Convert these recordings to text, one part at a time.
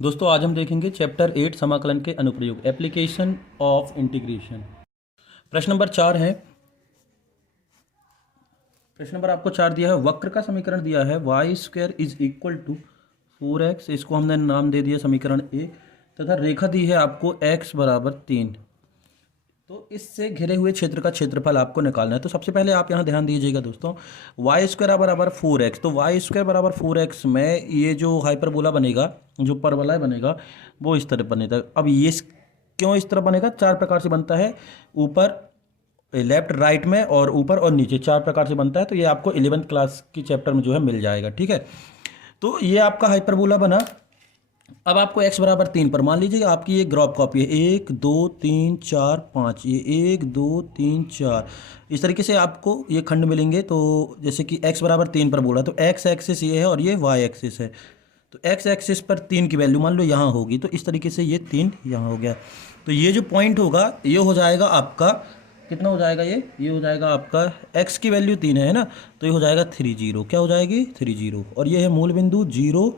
दोस्तों आज हम देखेंगे चैप्टर 8 समाकलन के अनुप्रयोग एप्लीकेशन ऑफ इंटीग्रेशन। प्रश्न नंबर 4 है। प्रश्न नंबर आपको 4 दिया है, वक्र का समीकरण दिया है y square is equal to 4x, इसको हमने नाम दे दिया समीकरण ए, तथा रेखा दी है आपको x बराबर 3। तो इससे घिरे हुए क्षेत्र का क्षेत्रफल आपको निकालना है। तो सबसे पहले आप यहाँ ध्यान दीजिएगा दोस्तों, वाई स्क्वायर बराबर 4x, तो वाई स्क्वायर बराबर 4x में ये जो हाइपरबोला बनेगा, जो परवलय बनेगा, वो इस तरह बनेगा। अब ये क्यों इस तरह बनेगा? चार प्रकार से बनता है, ऊपर लेफ्ट राइट में और ऊपर और नीचे, चार प्रकार से बनता है। तो ये आपको 11th क्लास की चैप्टर में जो है मिल जाएगा, ठीक है। तो ये आपका हाइपरबोला बना। अब आपको x बराबर 3 पर मान लीजिए आपकी ये ग्राफ कॉपी है, 1 2 3 4 5, ये 1 2 3 4, इस तरीके से आपको ये खंड मिलेंगे। तो जैसे कि x बराबर 3 पर बोला, तो x एक्सिस ये है और ये y एक्सिस है। तो x एक्सिस पर 3 की वैल्यू मान लो यहाँ होगी, तो इस तरीके से ये 3 यहाँ हो गया। तो ये जो पॉइंट होगा ये हो जाएगा आपका, कितना हो जाएगा ये हो जाएगा आपका, x की वैल्यू 3 है ना, तो ये हो जाएगा 30। क्या हो जाएगी? 30। और ये है मूल बिंदु 0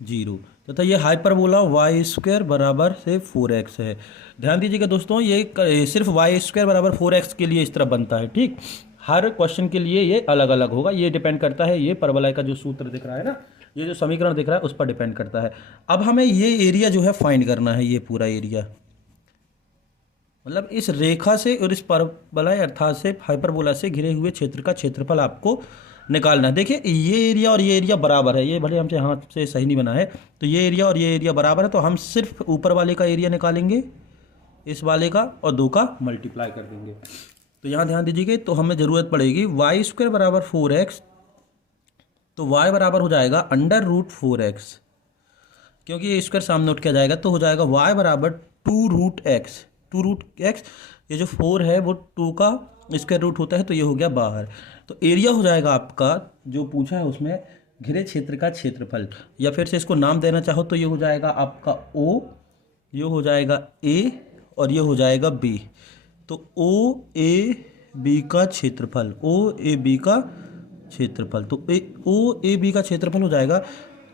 0, तथा ये हाइपरबोला वाई स्क्वायर बराबर से 4x है। ध्यान दीजिएगा दोस्तों, ये सिर्फ वाई स्क्वायर बराबर 4x के लिए इस तरह बनता है, ठीक। हर क्वेश्चन के लिए ये अलग अलग होगा, ये डिपेंड करता है, ये परवलय का जो सूत्र दिख रहा है ना, ये जो समीकरण दिख रहा है उस पर डिपेंड करता है। अब हमें ये एरिया जो है फाइंड करना है, ये पूरा एरिया, मतलब इस रेखा से और इस परवलय अर्थात से हाइपरबोला से घिरे हुए क्षेत्र का क्षेत्रफल आपको निकालना है। देखिए ये एरिया और ये एरिया बराबर है, ये भले हमसे हाथ से सही नहीं बना है, तो ये एरिया और ये एरिया बराबर है, तो हम सिर्फ ऊपर वाले का एरिया निकालेंगे, इस वाले का, और 2 का मल्टीप्लाई कर देंगे। तो यहाँ ध्यान दीजिएगा, तो हमें ज़रूरत पड़ेगी वाई स्क्वायर बराबर 4x, तो y बराबर हो जाएगा √4x, क्योंकि ये स्क्वायर सामने उठ के आ जाएगा, तो हो जाएगा y बराबर 2√x। 2√x, ये जो 4 है वो 2 का स्क्वायर रूट होता है, तो ये हो गया बाहर। तो एरिया हो जाएगा आपका, जो पूछा है उसमें, घिरे क्षेत्र का क्षेत्रफल, या फिर से इसको नाम देना चाहो तो ये हो जाएगा आपका O, ये हो जाएगा A, और ये हो जाएगा B। तो OAB का क्षेत्रफल, OAB का क्षेत्रफल, तो OAB का क्षेत्रफल हो जाएगा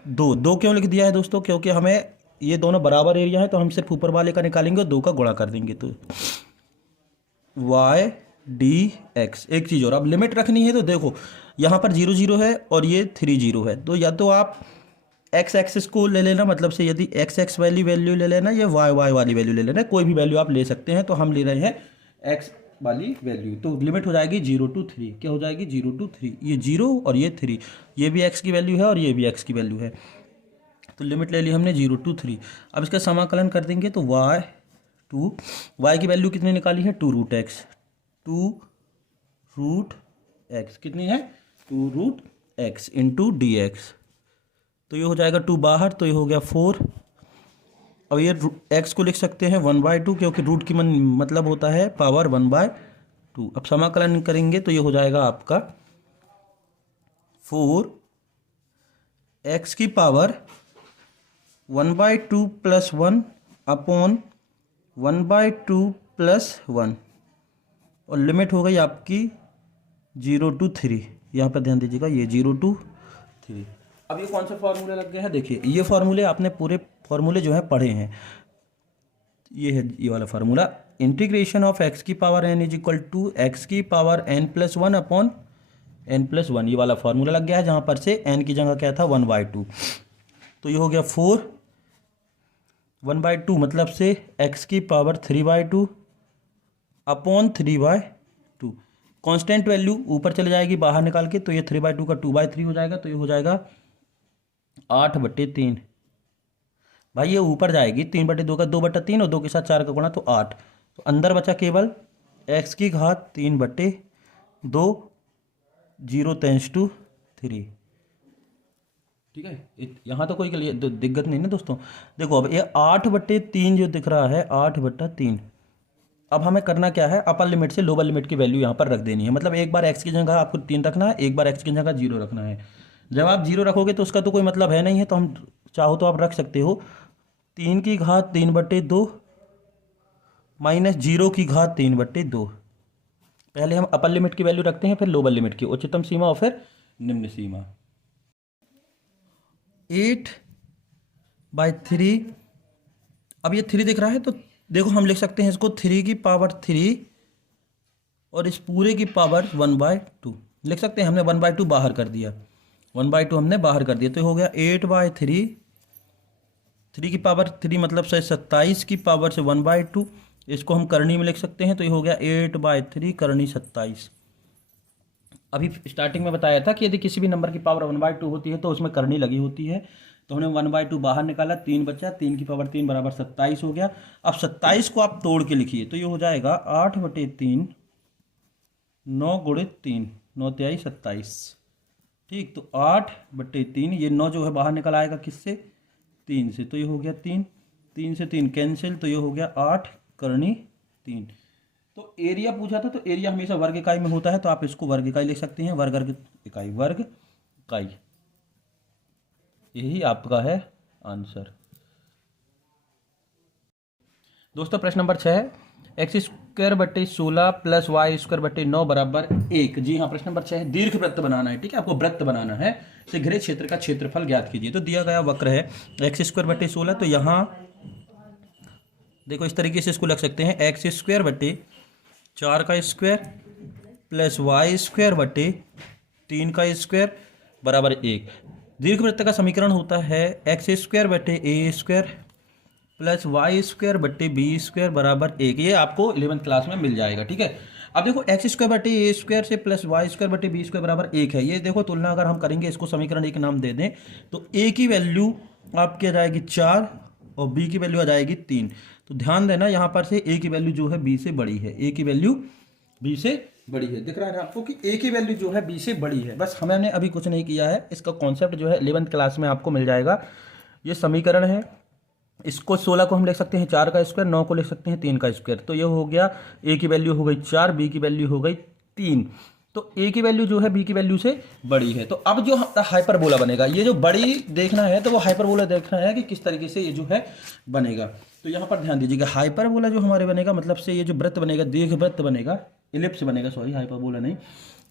2। 2 क्यों लिख दिया है दोस्तों? क्योंकि हमें ये दोनों बराबर एरिया है, तो हम सिर्फ ऊपर वाले का निकालेंगे और 2 का गुणा कर देंगे। तो y/dx। एक चीज़ और, अब लिमिट रखनी है, तो देखो यहाँ पर 0 0 है और ये 3 0 है, तो या तो आप x एक्सिस को ले लेना, मतलब से यदि x वाली वैल्यू ले लेना या y वाली वैल्यू ले लेना, कोई भी वैल्यू आप ले सकते हैं। तो हम ले रहे हैं x वाली वैल्यू, तो लिमिट हो जाएगी 0 to 3। क्या हो जाएगी? 0 to 3, ये 0 और ये 3, ये भी x की वैल्यू है और ये भी x की वैल्यू है, तो लिमिट ले ली हमने 0 to 3। अब इसका समाकलन कर देंगे, तो y की वैल्यू कितनी निकाली है? 2√x। 2√x कितनी है? 2√x इंटू dx, तो ये हो जाएगा 2 बाहर, तो ये हो गया 4। अब ये x को लिख सकते हैं 1/2, क्योंकि रूट की मतलब होता है पावर 1/2। अब समाकलन करेंगे तो ये हो जाएगा आपका 4x की पावर 1/2 प्लस 1 अपॉन 1/2 प्लस 1, और लिमिट हो गई आपकी 0 to 3। यहाँ पर ध्यान दीजिएगा, ये 0 to 3। अब ये कौन सा फार्मूला लग गया है? देखिए ये फार्मूले आपने पूरे फार्मूले जो है पढ़े हैं, ये है ये वाला फार्मूला, इंटीग्रेशन ऑफ x की power n is equal to x की पावर n+1 अपॉन n+1, ये वाला फार्मूला लग गया है, जहाँ पर से n की जगह क्या था? 1/2। तो ये हो गया 4, 1/2 मतलब से x की पावर 3/2 अपॉन 3/2। कांस्टेंट वैल्यू ऊपर चले जाएगी बाहर निकाल के, तो ये 3/2 का 2/3 हो जाएगा, तो ये हो जाएगा 8/3। भाई ये ऊपर जाएगी, 3/2 का 2/3 और 2 के साथ 4 का गुणा, तो 8। तो अंदर बचा केवल x की घात 3/2, 0 टेंस टू 3, ठीक है। यहाँ तो कोई दिक्कत नहीं ना दोस्तों। देखो अब ये 8/3 जो दिख रहा है, 8/3, अब हमें करना क्या है? अपर लिमिट से लोअर लिमिट की वैल्यू यहाँ पर रख देनी है, मतलब एक बार x की जगह आपको 3 रखना है, एक बार x की जगह 0 रखना है। जब आप 0 रखोगे तो उसका तो कोई मतलब है नहीं है, तो हम चाहो तो आप रख सकते हो 3 की घात 3/2 माइनस 0 की घात 3/2। पहले हम अपर लिमिट की वैल्यू रखते हैं, फिर लोअर लिमिट की, उच्चतम सीमा और फिर निम्न सीमा। 8 3। अब ये 3 दिख रहा है तो देखो हम लिख सकते हैं इसको 3 की पावर 3 और इस पूरे की पावर 1/2 लिख सकते हैं। हमने 1/2 बाहर कर दिया, 1/2 हमने बाहर कर दिया तो ये हो गया 8/3। 3 की पावर 3 मतलब से 27 की पावर से 1/2, इसको हम करनी में लिख सकते हैं तो ये हो गया 8/3 करनी 27। अभी स्टार्टिंग में बताया था कि यदि किसी भी नंबर की पावर 1/2 होती है तो उसमें करनी लगी होती है, तो हमने 1/2 बाहर निकाला, 3 बचा, 3 की पावर 3 बराबर 27 हो गया। अब 27 को आप तोड़ के लिखिए तो ये हो जाएगा 8/3, 9 गुणित 3, 9 तिहाई 27। ठीक, तो 8/3, ये 9 जो है बाहर निकल आएगा किससे, 3 से, तो ये हो गया 3, 3 से 3 कैंसिल, तो ये हो गया 8 करनी 3। तो एरिया पूछा था तो एरिया हमेशा वर्ग इकाई में होता है तो आप इसको वर्ग इकाई लिख सकते हैं, वर्ग इकाई, वर्ग इकाई, यही आपका है आंसर। दोस्तों प्रश्न नंबर 6, x²/16 प्लस y²/9 बराबर 1। जी हाँ, प्रश्न नंबर 6 है, दीर्घ वृत्त बनाना है। ठीक है, आपको वृत्त बनाना है तो घिरे क्षेत्र का क्षेत्रफल ज्ञात कीजिए। तो दिया गया वक्र है x²/16, तो यहाँ देखो इस तरीके से इसको लिख सकते हैं, x²/4 का स्क्वायर प्लस y²/3 का स्क्वायर बराबर 1। दीर्घवृत्त का समीकरण होता है x²/a² प्लस y²/b² बराबर 1। ये आपको 11th क्लास में मिल जाएगा। ठीक है, अब देखो x²/a² से प्लस y²/b² बराबर 1 है। ये देखो तुलना अगर हम करेंगे, इसको समीकरण एक नाम दे दें तो a की वैल्यू आपकी आ जाएगी 4 और b की वैल्यू आ जाएगी 3। तो ध्यान देना यहाँ पर से a की वैल्यू जो है b से बड़ी है, a की वैल्यू b से बड़ी है। दिख रहा है आपको कि a की वैल्यू जो है b से बड़ी है। बस हमने अभी कुछ नहीं किया है, इसका कॉन्सेप्ट जो है 11th क्लास में आपको मिल जाएगा। ये समीकरण है, इसको 16 को हम लिख सकते हैं 4 का स्क्वायर, 9 को लिख सकते हैं 3 का स्क्वायर। तो ये हो गया a की वैल्यू हो गई 4, b की वैल्यू हो गई 3। तो a की वैल्यू जो है b की वैल्यू से बड़ी है। तो अब जो हाइपरबोला बनेगा, ये जो बड़ी देखना है तो वो हाइपरबोला देखना है कि किस तरीके से ये जो है बनेगा। तो यहाँ पर ध्यान दीजिएगा, हाइपरबोला जो हमारे बनेगा मतलब से ये जो वृत्त बनेगा, दीर्घ वृत्त बनेगा, इलिप्स बनेगा, सॉरी हाइपरबोला नहीं,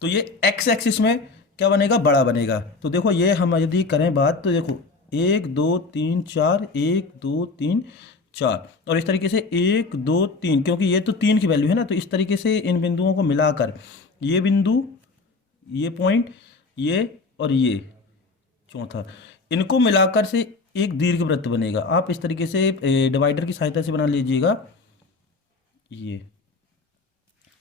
तो ये एक्स एक्सिस में क्या बनेगा, बड़ा बनेगा। तो देखो ये हम यदि करें बात तो देखो 1 2 3 4, 1 2 3 4, और इस तरीके से 1 2 3, क्योंकि ये तो 3 की वैल्यू है ना, तो इस तरीके से इन बिंदुओं को मिलाकर ये बिंदु, ये पॉइंट, ये और ये चौथा, इनको मिलाकर से एक दीर्घवृत्त बनेगा। आप इस तरीके से डिवाइडर की सहायता से बना लीजिएगा, ये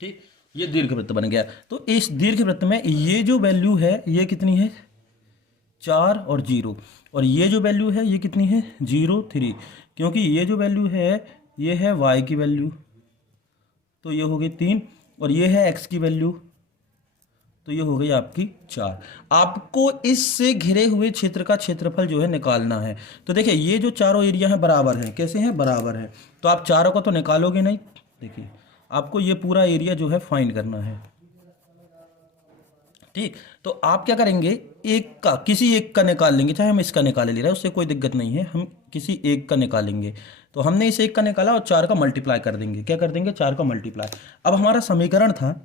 ठीक, ये दीर्घवृत्त बन गया। तो इस दीर्घवृत्त में ये जो वैल्यू है ये कितनी है, 4 और 0, और ये जो वैल्यू है ये कितनी है, 0 3, क्योंकि ये जो वैल्यू है ये है y की वैल्यू, तो ये हो गई 3, और ये है x की वैल्यू, तो ये हो गई आपकी 4। आपको इससे घिरे हुए क्षेत्र का क्षेत्रफल जो है निकालना है। तो देखिए ये जो चारों एरिया हैं बराबर हैं, कैसे हैं, बराबर हैं, तो आप चारों को तो निकालोगे नहीं। देखिए आपको ये पूरा एरिया जो है फाइंड करना है। ठीक, तो आप क्या करेंगे, एक का, किसी एक का निकाल लेंगे, चाहे हम इसका निकाले ले रहे हैं उससे कोई दिक्कत नहीं है, हम किसी एक का निकालेंगे। तो हमने इस एक का निकाला और 4 का मल्टीप्लाई कर देंगे, क्या कर देंगे, 4 का मल्टीप्लाई। अब हमारा समीकरण था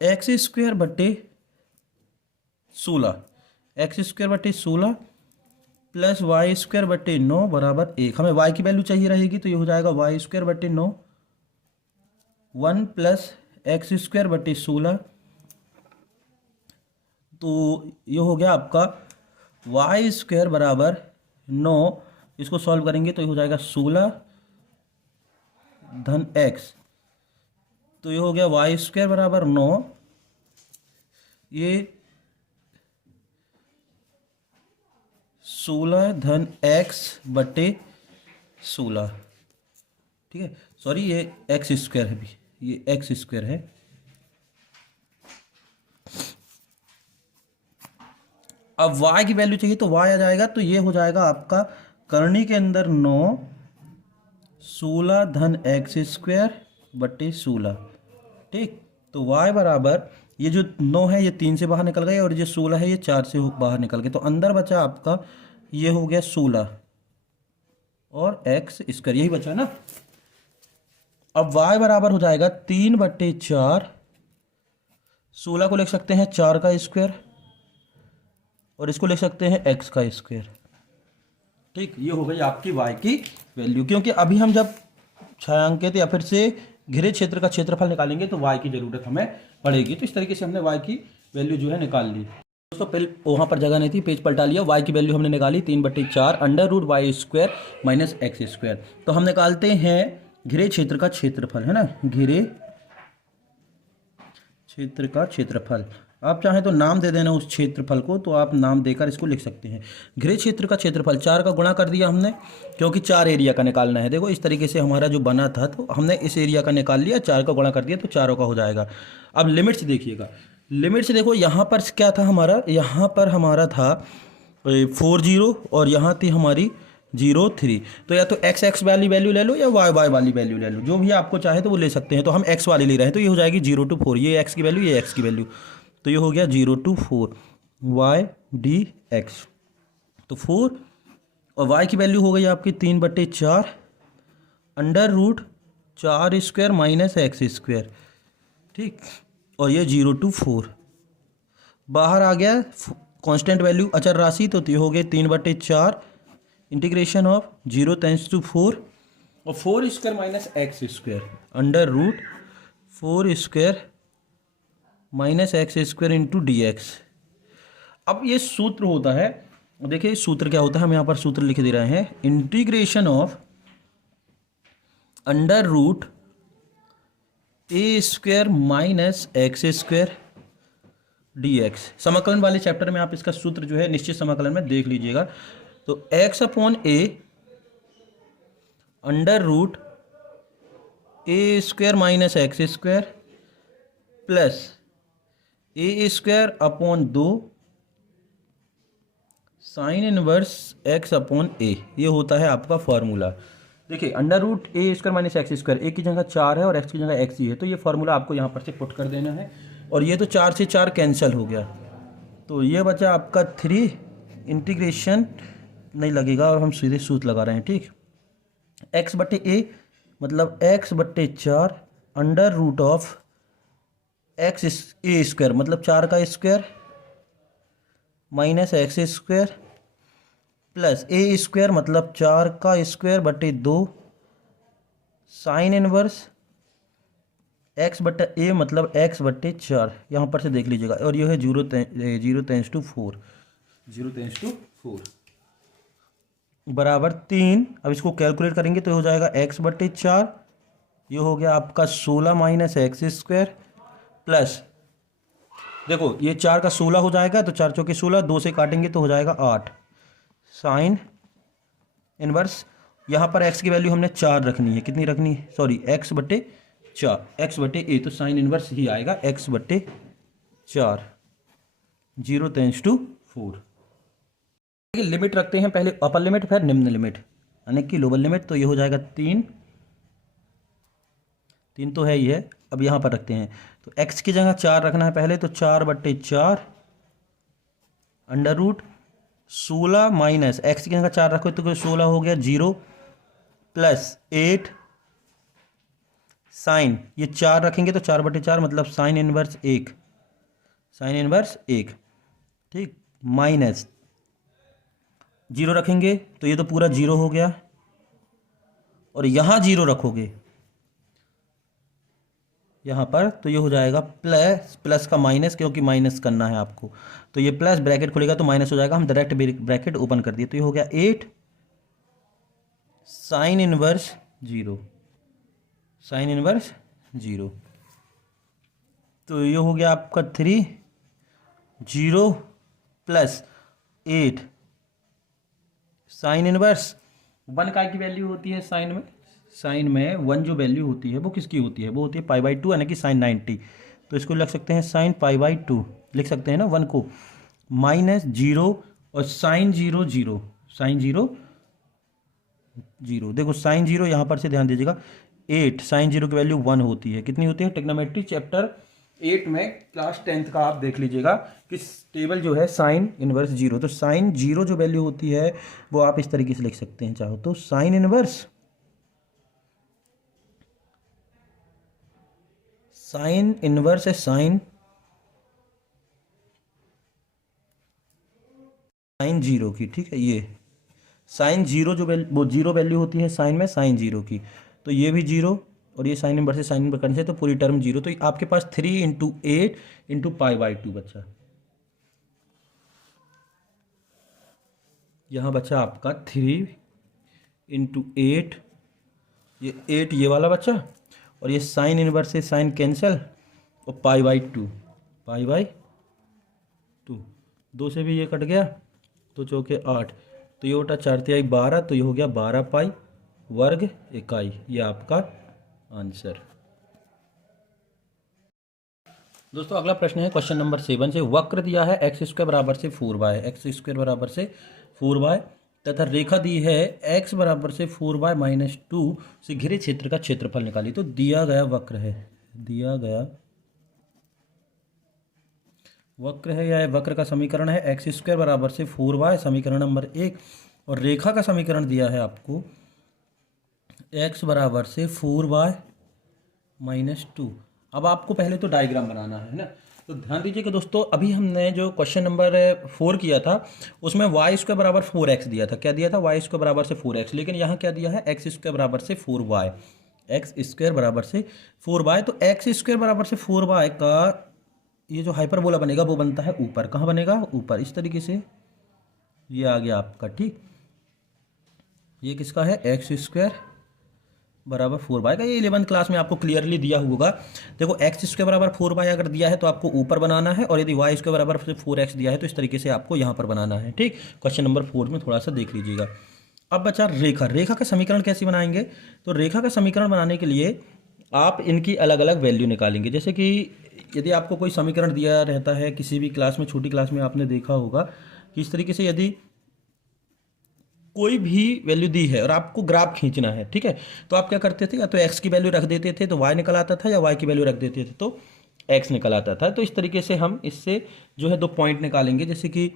x²/16, x²/16 प्लस y²/9 बराबर 1। हमें y की वैल्यू चाहिए रहेगी तो ये हो जाएगा y²/9, 1 प्लस x²/16, तो ये हो गया आपका y² बराबर 9। इसको सॉल्व करेंगे तो ये हो जाएगा 16 धन x, तो ये हो गया y² बराबर 9, ये 16 धन x/16। ठीक है, सॉरी ये x² है भी, ये x² है। अब y की वैल्यू चाहिए तो y आ जाएगा, तो ये हो जाएगा आपका करनी के अंदर 9, 16 धन x²/16। ठीक, तो y बराबर, ये जो 9 है ये 3 से बाहर निकल गए और ये 16 है ये 4 से बाहर निकल गए, तो अंदर बचा आपका ये हो गया 16 और x², यही बचा ना। अब y बराबर हो जाएगा 3/4, 16 को लिख सकते हैं 4 का स्क्वायर और इसको लिख सकते हैं x का स्क्वायर। ठीक, ये हो गई आपकी y की वैल्यू, क्योंकि अभी हम जब छायांकित या फिर से घिरे क्षेत्र का क्षेत्रफल निकालेंगे तो y की ज़रूरत हमें पड़ेगी। तो इस तरीके से हमने y की वैल्यू जो है निकाल ली। दोस्तों पहले वहाँ पर जगह नहीं थी, पेज पलटा लिया। y की वैल्यू हमने निकाली 3/4 under root y square minus x square. तो हम निकालते हैं घिरे क्षेत्र का क्षेत्रफल, है ना, घिरे क्षेत्र का क्षेत्रफल। आप चाहें तो नाम दे देना उस क्षेत्रफल को, तो आप नाम देकर इसको लिख सकते हैं। घिरे क्षेत्र का क्षेत्रफल 4 का गुणा कर दिया हमने, क्योंकि 4 एरिया का निकालना है। देखो इस तरीके से हमारा जो बना था, तो हमने इस एरिया का निकाल लिया, 4 का गुणा कर दिया तो चारों का हो जाएगा। अब लिमिट्स देखिएगा, लिमिट्स देखो यहाँ पर क्या था हमारा, यहाँ पर हमारा था 4 0 और यहाँ थी हमारी 0 3। तो या तो एक्स एक्स वाली वैल्यू ले लो या वाई वाई वाली वैल्यू ले लो, जो भी आपको चाहे तो वो ले सकते हैं। तो हम एक्स वाली ले रहे हैं, तो ये हो जाएगी 0 to 4, ये एक्स की वैल्यू, ये एक्स की वैल्यू, तो ये हो गया 0 to 4 वाई डी एक्स। तो 4 और वाई की वैल्यू हो गई आपकी 3/4 under root 4 square minus x square. ठीक, और ये 0 to 4 बाहर आ गया कांस्टेंट वैल्यू अचर राशि, तो ये हो गए 3/4 इंटीग्रेशन ऑफ 0 टेंस टू 4 और 4 square minus x square under root 4 square minus x square into d x. अब ये सूत्र होता है, देखिए सूत्र क्या होता है, हम यहाँ पर सूत्र लिख दे रहे हैं, integration of under root a square minus x square d x. समाकलन वाले चैप्टर में आप इसका सूत्र जो है निश्चित समाकलन में देख लीजिएगा। तो x upon a under root a square minus x square plus a square upon 2 sine inverse x upon a, ये होता है आपका फॉर्मूला। देखिए under root a square minus x square, a की जगह 4 है और x की जगह x ही है, तो ये फॉर्मूला आपको यहाँ पर से पुट कर देना है। और ये तो 4 से 4 कैंसिल हो गया, तो ये बचा आपका 3 इंटीग्रेशन नहीं लगेगा और हम सीधे सूत्र लगा रहे हैं। ठीक, x/a मतलब x/4 under root of x a square मतलब 4 का square minus x square plus a square मतलब 4 का स्क्वायर बटे 2 साइन इनवर्स x/a मतलब x/4, यहाँ पर से देख लीजिएगा। और ये है 0 टेंस टू 4 बराबर 3। अब इसको कैलकुलेट करेंगे तो हो जाएगा x/4, ये हो गया आपका 16 माइनस एक्स स्क्वायर प्लस, देखो ये 4 का 16 हो जाएगा, तो 4 चौके 16, 2 से काटेंगे तो हो जाएगा 8 साइन इनवर्स। यहाँ पर x की वैल्यू हमने 4 रखनी है, कितनी रखनी है, सॉरी x/4, x/a, तो साइन इनवर्स ही आएगा x/4 0 टेंस टू 4। लिमिट रखते हैं, पहले अपर लिमिट फिर निम्न लिमिट यानी कि लोअर लिमिट, तो ये हो जाएगा 3 तो है ही है। अब यहाँ पर रखते हैं, तो x की जगह 4 रखना है पहले, तो 4/4 अंडर रूट 16 माइनस x की जगह 4 रखो तो 16 हो गया 0 प्लस 8 साइन, ये 4 रखेंगे तो 4/4 मतलब साइन इनवर्स 1, ठीक, माइनस 0 रखेंगे तो ये तो पूरा 0 हो गया, और यहाँ 0 रखोगे यहाँ पर तो ये हो जाएगा प्लस का माइनस, क्योंकि माइनस करना है आपको, तो ये प्लस ब्रैकेट खुलेगा तो माइनस हो जाएगा, हम डायरेक्ट ब्रैकेट ओपन कर दिए, तो ये हो गया 8 साइन इनवर्स 0, तो ये हो गया आपका 3 0 प्लस 8 साइन इनवर्स 1 का की वैल्यू होती है साइन में 1 जो वैल्यू होती है वो किसकी होती है, वो होती है π/2 यानी कि साइन 90, तो इसको लिख सकते हैं साइन π/2 लिख सकते हैं ना 1 को, माइनस 0 और साइन 0 0, देखो साइन 0 यहाँ पर से ध्यान दीजिएगा 8 साइन 0 की वैल्यू 1 होती है, कितनी होती है, ट्रिग्नोमेट्री चैप्टर 8 में क्लास 10th का आप देख लीजिएगा कि टेबल जो है साइन इनवर्स 0, तो साइन 0 जो वैल्यू होती है वो आप इस तरीके से लिख सकते हैं, चाहो तो साइन इनवर्स है साइन 0 की, ठीक है, ये साइन जीरो जो वो जीरो वैल्यू होती है साइन में, साइन जीरो की, तो ये भी जीरो और ये साइन इनवर्स से साइन इनवर्स करने से तो पूरी टर्म जीरो। तो आपके पास 3 × 8 × π/2 यहाँ बचा आपका 3 × 8, ये 8 ये वाला बचा, और ये साइन इनवर्स से साइन कैंसिल, और π/2 2 से भी ये कट गया, तो चौके 8, तो ये उठा 4×3 = 12, तो ये हो गया 12π² इकाई। ये आपका आंसर। दोस्तों अगला प्रश्न है क्वेश्चन नंबर 7 से। वक्र दिया है x² = 4y, x² = 4y तथा रेखा दी है x = 4y - 2 से घिरे क्षेत्र का क्षेत्रफल निकाली। तो दिया गया वक्र है, या वक्र का समीकरण है x² = 4y, समीकरण नंबर 1, और रेखा का समीकरण दिया है आपको x = 4y - 2। अब आपको पहले तो डायग्राम बनाना है ना। तो ध्यान दीजिए कि दोस्तों अभी हमने जो क्वेश्चन नंबर 4 किया था उसमें y² = 4x दिया था। क्या दिया था? y² = 4x। लेकिन यहाँ क्या दिया है? x² = 4y, x² = 4y। तो x² = 4y का ये जो हाइपरबोला बनेगा वो बनता है ऊपर। कहाँ बनेगा? ऊपर। इस तरीके से ये आ गया आपका, ठीक। ये किसका है? x² = 4y का। ये 11th क्लास में आपको क्लियरली दिया होगा। देखो x² = 4y अगर दिया है तो आपको ऊपर बनाना है, और यदि y² = 4x दिया है तो इस तरीके से आपको यहाँ पर बनाना है, ठीक। क्वेश्चन नंबर 4 में थोड़ा सा देख लीजिएगा। अब बचा रेखा का समीकरण कैसे बनाएंगे? तो रेखा का समीकरण बनाने के लिए आप इनकी अलग अलग वैल्यू निकालेंगे। जैसे कि यदि आपको कोई समीकरण दिया रहता है किसी भी क्लास में, छोटी क्लास में आपने देखा होगा कि इस तरीके से यदि कोई भी वैल्यू दी है और आपको ग्राफ खींचना है, ठीक है, तो आप क्या करते थे? या तो x की वैल्यू रख देते थे तो y निकल आता था, या y की वैल्यू रख देते थे तो x निकल आता था। तो इस तरीके से हम इससे जो है 2 पॉइंट निकालेंगे। जैसे कि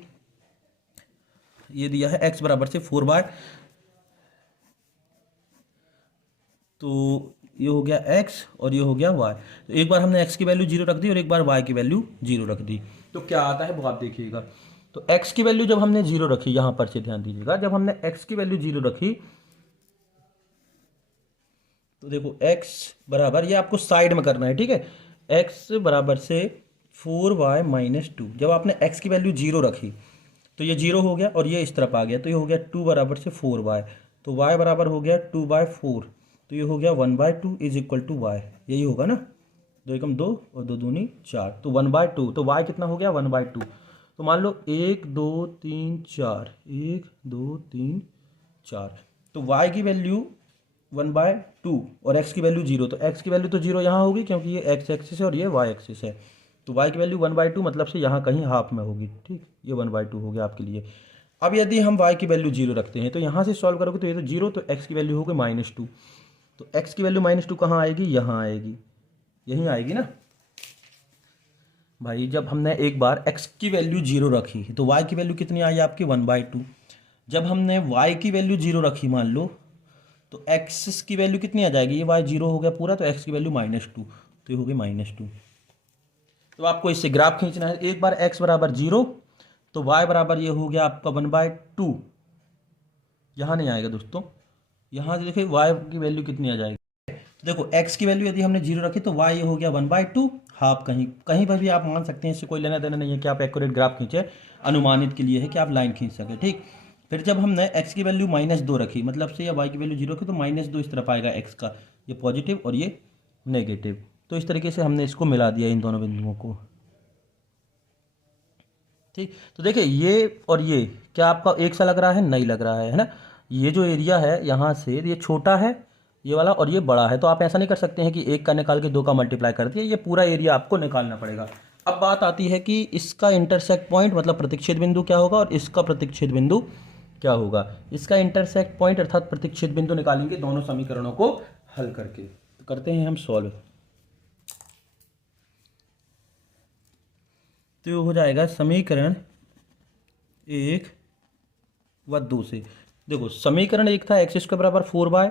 ये दिया है x = 4y, तो ये हो गया x और ये हो गया y। तो एक बार हमने x की वैल्यू 0 रख दी और एक बार y की वैल्यू 0 रख दी, तो क्या आता है वो आप देखिएगा। तो x की वैल्यू जब हमने 0 रखी, यहां पर से ध्यान दीजिएगा, जब हमने x की वैल्यू 0 रखी तो देखो x बराबर, ये आपको साइड में करना है, ठीक है, x बराबर से 4y - 2। जब आपने x की वैल्यू 0 रखी तो ये 0 हो गया और ये इस तरफ आ गया, तो ये हो गया 2 बराबर से 4y, तो y बराबर हो गया 2/4, तो ये हो गया 1/2 = y। यही होगा ना, 2 एकम 2 और 2 दूनी 4, तो 1/2। तो y कितना हो गया? 1/2। तो मान लो 1 2 3 4, 1 2 3 4, तो y की वैल्यू 1/2 और x की वैल्यू 0। तो x की वैल्यू तो 0 यहाँ होगी क्योंकि ये x एक्सिस है और ये y एक्सिस है। तो y की वैल्यू 1/2 मतलब से यहाँ कहीं हाफ में होगी, ठीक। ये 1/2 हो गया आपके लिए। अब यदि हम y की वैल्यू 0 रखते हैं तो यहाँ से सॉल्व करोगे तो ये तो 0, तो x की वैल्यू होगी -2। तो x की वैल्यू -2 कहाँ आएगी? यहाँ आएगी, यहीं आएगी ना भाई। जब हमने एक बार x की वैल्यू 0 रखी तो y की वैल्यू कितनी आई आपकी? 1/2। जब हमने y की वैल्यू 0 रखी मान लो, तो x की वैल्यू कितनी आ जाएगी? ये y 0 हो गया पूरा, तो x की वैल्यू -2, तो ये हो गई -2। तो आपको इससे ग्राफ खींचना है। एक बार x बराबर 0 तो y बराबर ये हो गया आपका 1/2। यहाँ नहीं आएगा दोस्तों, यहाँ से देखिए y की वैल्यू कितनी आ जाएगी। तो देखो x की वैल्यू यदि हमने 0 रखी तो y ये हो गया 1/2, हाफ। कहीं पर भी आप मान सकते हैं, इससे कोई लेना देना नहीं है कि आप एक्यूरेट ग्राफ खींचे, अनुमानित के लिए है कि आप लाइन खींच सके, ठीक। फिर जब हमने x की वैल्यू -2 रखी, मतलब से या y की वैल्यू 0 रखी, तो -2 इस तरफ आएगा x का, ये पॉजिटिव और ये नेगेटिव। तो इस तरीके से हमने इसको मिला दिया इन दोनों बिंदुओं को, ठीक। तो देखिए ये और ये क्या आपका एक सा लग रहा है? नहीं लग रहा है ना। ये जो एरिया है यहाँ से ये छोटा है ये वाला, और ये बड़ा है, तो आप ऐसा नहीं कर सकते हैं कि 1 का निकाल के 2 का मल्टीप्लाई कर दिया। ये पूरा एरिया आपको निकालना पड़ेगा। अब बात आती है कि इसका इंटरसेक्ट पॉइंट मतलब प्रतिच्छेद बिंदु क्या होगा और इसका प्रतिच्छेद बिंदु क्या होगा। इसका इंटरसेक्ट पॉइंट अर्थात प्रतिच्छेद बिंदु निकालेंगे दोनों समीकरणों को हल करके। तो करते हैं हम सॉल्व। तो ये हो जाएगा समीकरण 1 व 2 से। देखो समीकरण 1 था x² = 4y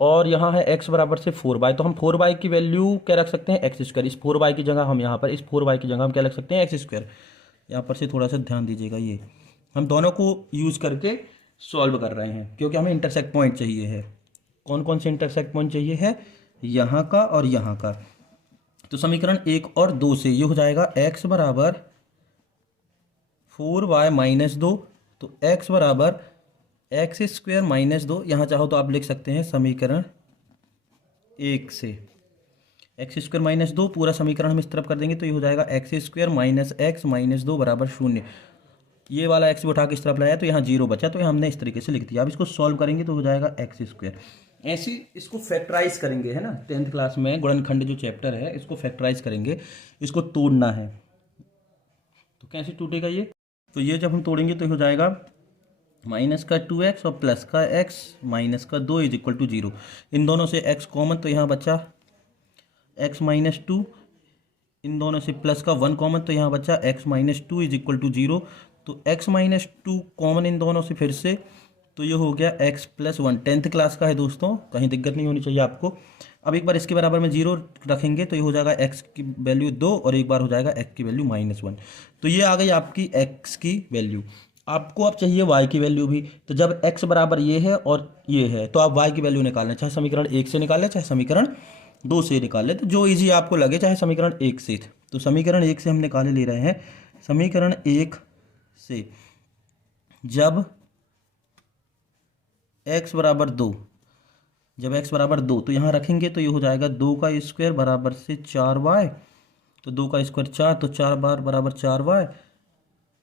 और यहाँ है x बराबर से 4y, तो हम 4y की वैल्यू क्या रख सकते हैं? x²। इस 4y की जगह हम यहाँ पर, इस 4y की जगह हम क्या रख सकते हैं? x²। यहाँ पर से थोड़ा सा ध्यान दीजिएगा, ये हम दोनों को यूज़ करके सॉल्व कर रहे हैं, क्योंकि हमें इंटरसेक्ट पॉइंट चाहिए है। कौन कौन से इंटरसेक्ट पॉइंट चाहिए है? यहाँ का और यहाँ का। तो समीकरण 1 और 2 से ये हो जाएगा x बराबर 4y माइनस 2। तो x बराबर एक्स स्क्वायर माइनस 2, यहाँ चाहो तो आप लिख सकते हैं समीकरण 1 से एक्स स्क्वायर माइनस 2, पूरा समीकरण हम इस तरफ कर देंगे तो ये हो जाएगा x square minus x minus 2 बराबर 0। ये वाला एक्स उठा के इस तरफ लाया तो यहाँ 0 बचा, तो हमने इस तरीके से लिख दिया। अब इसको सॉल्व करेंगे तो हो जाएगा एक्स स्क्वायर। ऐसे इसको फैक्टराइज करेंगे, है ना, 10th क्लास में गुणनखंड जो चैप्टर है इसको फैक्टराइज करेंगे, इसको तोड़ना है। तो कैसे टूटेगा ये? तो ये जब हम तोड़ेंगे तो हो जाएगा माइनस का 2x और प्लस का x माइनस का 2 इज इक्वल टू 0। इन दोनों से x कॉमन, तो यहाँ बचा x माइनस 2। इन दोनों से प्लस का 1 कॉमन, तो यहाँ बचा x minus 2 is equal to 0। तो x माइनस 2 कॉमन इन दोनों से फिर से, तो ये हो गया x प्लस 1। 10th क्लास का है दोस्तों, कहीं दिक्कत नहीं होनी चाहिए आपको। अब एक बार इसके बराबर में 0 रखेंगे तो ये हो जाएगा x की वैल्यू 2 और एक बार हो जाएगा x की वैल्यू माइनस 1। तो ये आ गई आपकी x की वैल्यू। आपको अब चाहिए y की वैल्यू भी। तो जब x बराबर ये है और ये है तो आप y की वैल्यू निकालना, चाहे समीकरण 1 से निकालें चाहे समीकरण 2 से निकालें, तो जो इजी आपको लगे, चाहे समीकरण 1 से। तो समीकरण 1 से हम निकाले ले रहे हैं। समीकरण 1 से जब x बराबर 2, जब x बराबर 2 तो यहाँ रखेंगे तो ये हो जाएगा 2 का स्क्वायर बराबर से 4y। तो 2 का स्क्वायर 4, तो 4 बार बराबर 4y।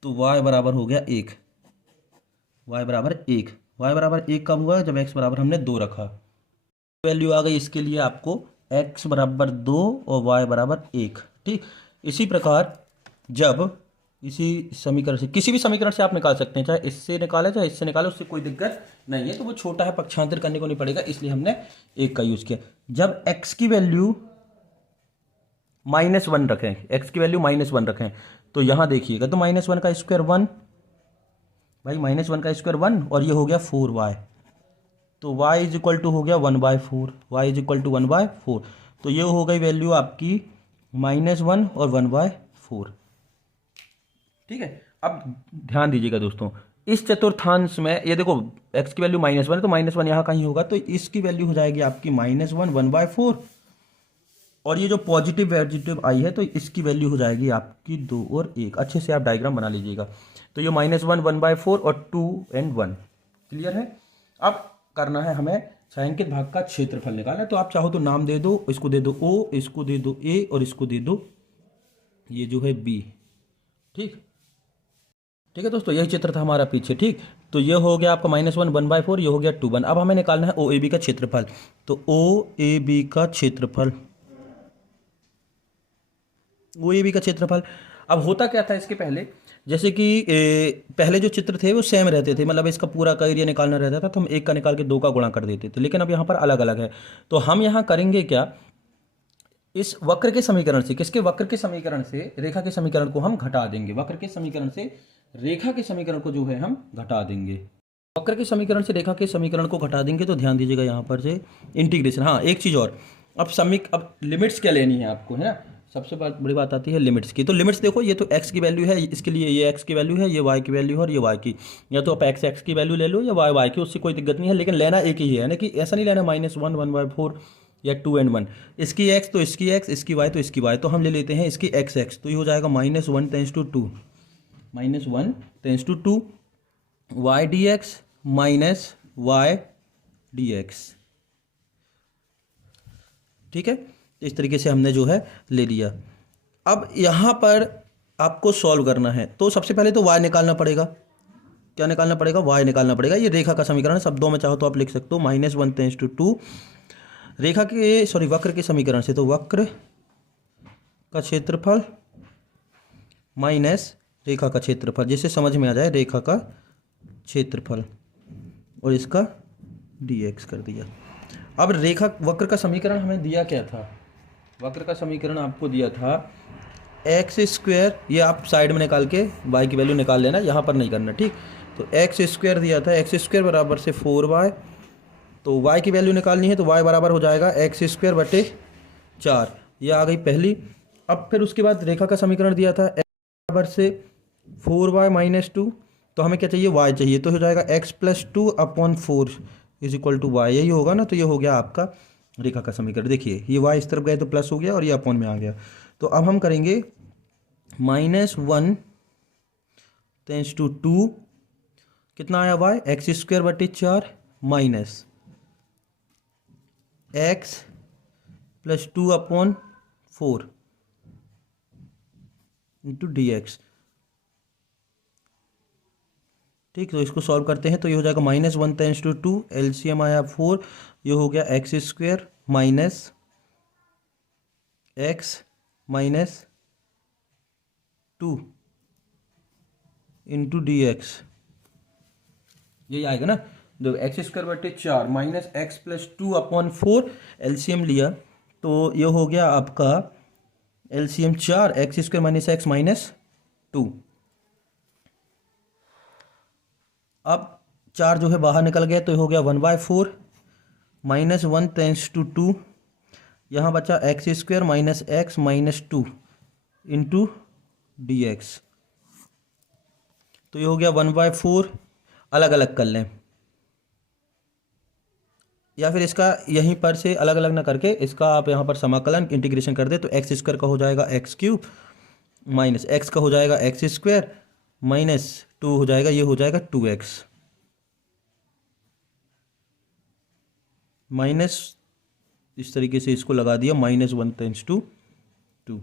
तो y बराबर हो गया 1। y बराबर 1, y बराबर 1 कब हुआ? जब x बराबर हमने 2 रखा। वैल्यू आ गई इसके लिए आपको x बराबर 2 और y बराबर 1। ठीक, इसी प्रकार जब इसी समीकरण से, किसी भी समीकरण से आप निकाल सकते हैं, चाहे इससे निकाले चाहे इससे निकाले, उससे कोई दिक्कत नहीं है। तो वो छोटा है, पक्षांतर करने को नहीं पड़ेगा, इसलिए हमने 1 का यूज किया। जब x की वैल्यू -1 रखें, x की वैल्यू -1 रखें, तो यहां देखिएगा तो -1 का स्क्वायर 1, भाई -1 का स्क्वायर 1 और ये हो गया 4y। तो y इज इक्वल टू हो गया 1/4, y इज इक्वल टू 1/4। तो ये हो गई वैल्यू आपकी -1 और 1/4। ठीक है, अब ध्यान दीजिएगा दोस्तों, इस चतुर्थांश में ये देखो x की वैल्यू -1 है तो -1 यहाँ कहीं होगा, तो इसकी वैल्यू हो जाएगी आपकी -1 1/4। और ये जो पॉजिटिव आई है तो इसकी वैल्यू हो जाएगी आपकी 2 और 1। अच्छे से आप डायग्राम बना लीजिएगा। तो ये -1 1/4 और 2 और 1। क्लियर है? अब करना है हमें छायांकित भाग का क्षेत्रफल निकालना है। तो आप चाहो तो नाम दे दो, इसको दे दो O, इसको दे दो A और इसको दे दो ये जो है B। ठीक है दोस्तों, यही चित्र था हमारा पीछे। ठीक, तो ये हो गया आपका -1 1/4, ये हो गया 2 1। अब हमें निकालना है OAB का क्षेत्रफल। तो OAB का क्षेत्रफल, OAB का क्षेत्रफल। अब होता क्या था इसके पहले, जैसे कि पहले जो चित्र थे वो सेम रहते थे, मतलब इसका पूरा का एरिया निकालना रहता था तो हम 1 का निकाल के 2 का गुणा कर देते थे। लेकिन अब यहाँ पर अलग अलग है। तो हम यहाँ करेंगे क्या, इस वक्र के समीकरण से, किसके? वक्र के समीकरण से रेखा के समीकरण को हम घटा देंगे। वक्र के समीकरण से रेखा के समीकरण को जो है हम घटा देंगे। वक्र के समीकरण से रेखा के समीकरण को घटा देंगे। तो ध्यान दीजिएगा यहाँ पर से इंटीग्रेशन। हाँ, एक चीज़ और, अब लिमिट्स क्या लेनी है आपको, है ना। सबसे बड़ी बात आती है लिमिट्स की। तो लिमिट्स देखो, ये तो x की वैल्यू है, इसके लिए ये x की वैल्यू है, ये y की वैल्यू है और ये y की। या तो आप x की वैल्यू ले लो या y की, उससे कोई दिक्कत नहीं है, लेकिन लेना एक ही है ना, कि ऐसा नहीं लेना -1 1/4 या 2 और 1। इसकी x तो इसकी x, इसकी y तो इसकी y। तो हम ले लेते हैं इसकी x। तो ये हो जाएगा -1 tends to 2, -1 tends to 2 y dx minus y dx। ठीक है, इस तरीके से हमने जो है ले लिया। अब यहाँ पर आपको सॉल्व करना है तो सबसे पहले तो y निकालना पड़ेगा। क्या निकालना पड़ेगा? y निकालना पड़ेगा। ये रेखा का समीकरण है, शब्दों में चाहो तो आप लिख सकते हो -1 टेंस टू 2 रेखा के वक्र के समीकरण से। तो वक्र का क्षेत्रफल माइनस रेखा का क्षेत्रफल, जिससे समझ में आ जाए रेखा का क्षेत्रफल, और इसका dx कर दिया। अब वक्र का समीकरण हमें दिया क्या था? वक्र का समीकरण आपको दिया था x², ये आप साइड में निकाल के y की वैल्यू निकाल लेना, यहाँ पर नहीं करना। ठीक, तो x² दिया था, x² बराबर से 4y। तो y की वैल्यू निकालनी है तो y बराबर हो जाएगा x² बटे 4। ये आ गई पहली। अब फिर उसके बाद रेखा का समीकरण दिया था x बराबर से 4y - 2। तो हमें क्या चाहिए, y चाहिए, तो हो जाएगा x+2/4 is equal to Y, यही होगा ना। तो ये हो गया आपका रेखा का समीकरण। देखिए ये y इस तरफ गए तो प्लस हो गया और ये अपॉन में आ गया। तो अब हम करेंगे -1 → 2, कितना आया y, x² / 4 minus x+2/4 into dx। ठीक, तो इसको सॉल्व करते हैं तो ये हो जाएगा -1 → 2, एलसीएम आया 4, ये हो गया x² minus x minus 2 into dx, यही आएगा ना। देखो x² / 4 माइनस x+2/4 एलसीएम लिया तो ये हो गया आपका LCM 4, x² minus x minus 2। अब 4 जो है बाहर निकल गया तो ये हो गया 1/4 -1 → 2, यहाँ बचा x² minus x minus 2 into dx। तो ये हो गया 1/4, अलग अलग कर लें या फिर इसका यहीं पर से अलग अलग ना करके इसका आप यहाँ पर समाकलन इंटीग्रेशन कर दे तो x² का हो जाएगा x³ माइनस x का हो जाएगा x² माइनस 2 हो जाएगा, ये हो जाएगा 2x माइनस, इस तरीके से इसको लगा दिया -1 → 2।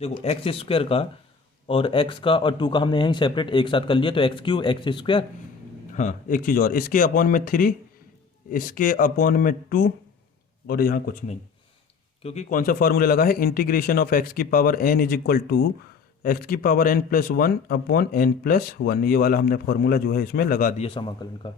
देखो x² का और x का और 2 का हमने यहीं सेपरेट एक साथ कर लिया तो x³ x²। हाँ एक चीज़ और, इसके अपॉन में 3, इसके अपॉन में 2 और यहाँ कुछ नहीं, क्योंकि कौन सा फॉर्मूला लगा है, integration of x⁴n is equal to x⁴n+1/n+1, ये वाला हमने फॉर्मूला जो है इसमें लगा दिया समाकलन का।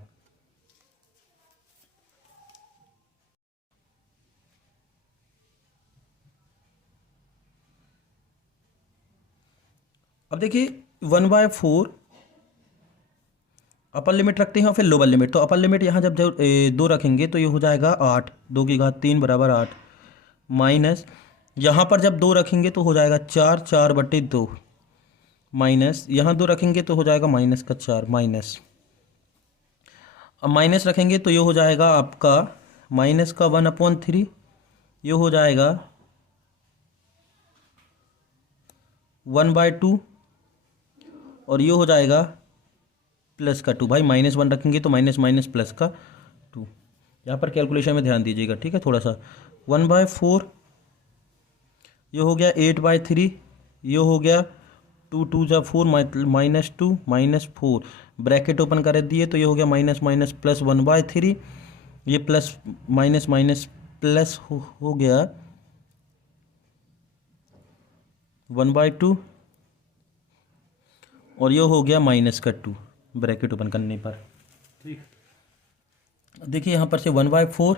अब देखिए 1/4 अपर लिमिट रखते हैं और फिर लोअर लिमिट। तो अपर लिमिट यहाँ जब 2 रखेंगे तो ये हो जाएगा 8, 2 की घात 3 बराबर 8, माइनस यहाँ पर जब 2 रखेंगे तो हो जाएगा 4, 4/2, माइनस यहाँ 2 रखेंगे तो हो जाएगा -4, माइनस अब माइनस रखेंगे तो ये हो जाएगा आपका -1/3, ये हो जाएगा 1/2 और ये हो जाएगा +2। भाई -1 रखेंगे तो माइनस माइनस +2, यहाँ पर कैलकुलेशन में ध्यान दीजिएगा, ठीक है थोड़ा सा। 1/4 ये हो गया 8/3, ये हो गया 2 2 जा 4 -2 -4, ब्रैकेट ओपन कर दिए तो ये हो गया माइनस माइनस प्लस 1/3, ये प्लस माइनस माइनस प्लस हो गया 1/2 और ये हो गया -2 ब्रैकेट ओपन करने पर। ठीक, देखिए यहाँ पर से 1/4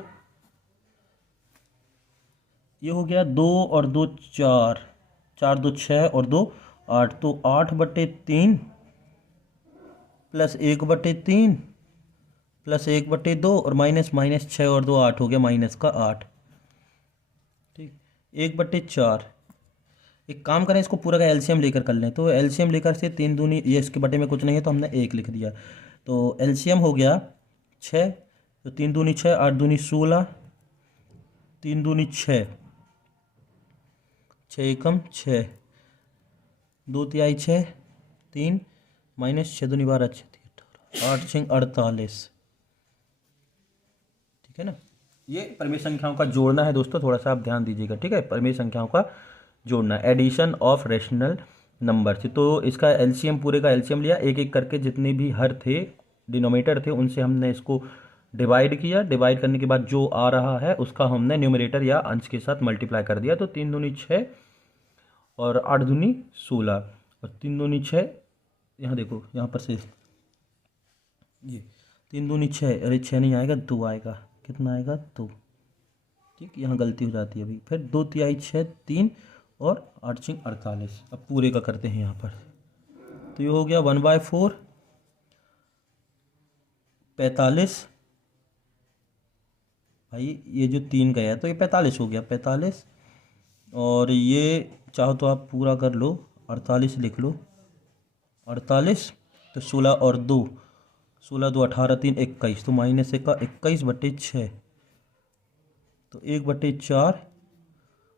ये हो गया 2 और 2 4, 4 2 6 और 2 8, तो 8/3 प्लस 1/3 प्लस 1/2 और माइनस माइनस 6 और 2 8 हो गया -8। ठीक, 1/4, एक काम करें इसको पूरा का एलसीएम लेकर कर लें। तो एलसीएम लेकर से 3 दूनी, ये इसके बटे में कुछ नहीं है तो हमने 1 लिख दिया, तो एलसीएम हो गया 6, तो 3 दूनी 6, 8 दूनी 16, 3 दूनी 6, 6 एकम 6, 2 तिहाई 6, 3 माइनस 6 दूनी 12, 8 6 48। ठीक है ना, ये परिमेय संख्याओं का जोड़ना है दोस्तों, थोड़ा सा आप ध्यान दीजिएगा। ठीक है, परिमेय संख्याओं का जोड़ना, एडिशन ऑफ रेशनल नंबर से। तो इसका एलसीएम, पूरे का एलसीएम लिया, एक एक करके जितने भी हर थे, डिनोमिनेटर थे, उनसे हमने इसको डिवाइड किया। डिवाइड करने के बाद जो आ रहा है उसका हमने न्यूमरेटर या अंश के साथ मल्टीप्लाई कर दिया। तो 3 दूनी 6 और 8 दूनी 16 और 3 दूनी 6, यहाँ देखो यहाँ पर से ये 3 दूनी 6, अरे 6 नहीं आएगा, 2 आएगा, कितना आएगा 2। ठीक, यहाँ गलती हो जाती है अभी। फिर 2 तिहाई 6, 3 और 8 6 48। अब पूरे का करते हैं यहाँ पर, तो ये हो गया 1/4 45। भाई ये जो 3 गया तो ये 45 हो गया, 45, और ये चाहो तो आप पूरा कर लो, 48 लिख लो, 48। तो 16 और 2, 16 2 18 3 21, तो माइनस एक का 21/6, तो 1/4,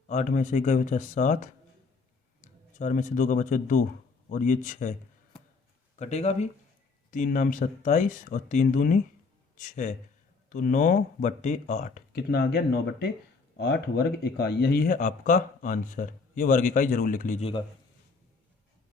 8 में से 1 का बचा 7, 4 में से 2 का बचा 2, और ये 6 कटेगा भी, 3 नाम 27 और 3 दूनी 6, तो 9/8 कितना आ गया, 9/8 वर्ग इकाई। यही है आपका आंसर। ये वर्ग इकाई जरूर लिख लीजिएगा।